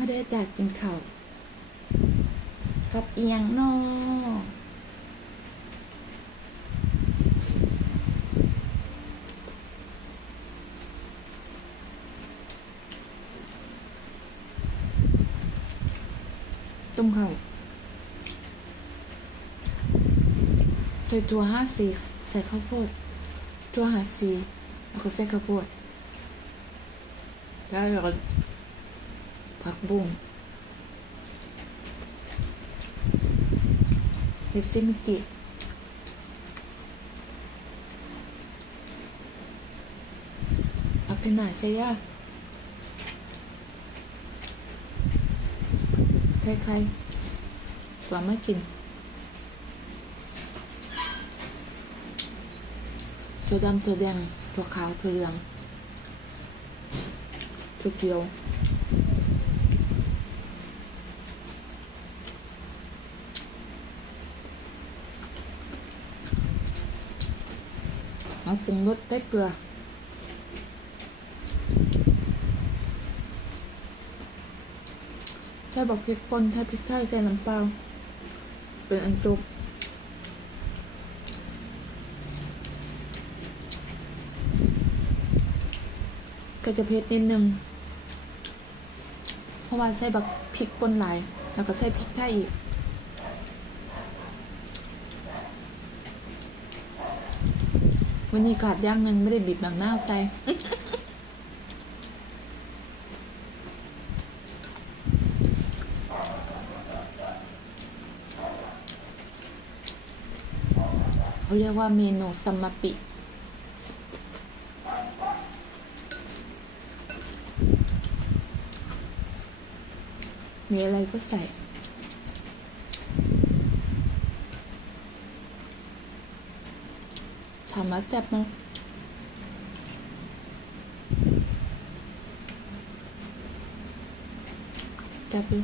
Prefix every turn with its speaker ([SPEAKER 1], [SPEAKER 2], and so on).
[SPEAKER 1] ไม่ได้จากกินข้าวกับเอียงนอต้มข้าวใส่ถั่วห้าสีใส่ข้าวโพดถั่วห้าสีแล้วก็ใส่ข้าวโพดแล้วเราก็ ผักบุ้งเฮซิมิกิผักขนาดใช่ยะใครใครๆกว่าไม่กินตัวดำตัวแดงตัวขาวตัวเหลืองตัวเขียว เอาปรุงรสได้เกลือ ใช่บอกพริกป่นใช่พริกไทยใส่น้ำเปล่า เป็นอันจบก็จะเผ็ดนิดนึง เพราะว่าใส่บักพริกป่นหลาย แล้วก็ใส่พริกไทยอีก วันนี้ขาดย่างหนึ่งไม่ได้บีบหนังหน้าใสเขาเรียกว่าเมนูซัมปิมีอะไรก็ใส่ ถามว่าแซ่บมั้ยแซ่บอยู่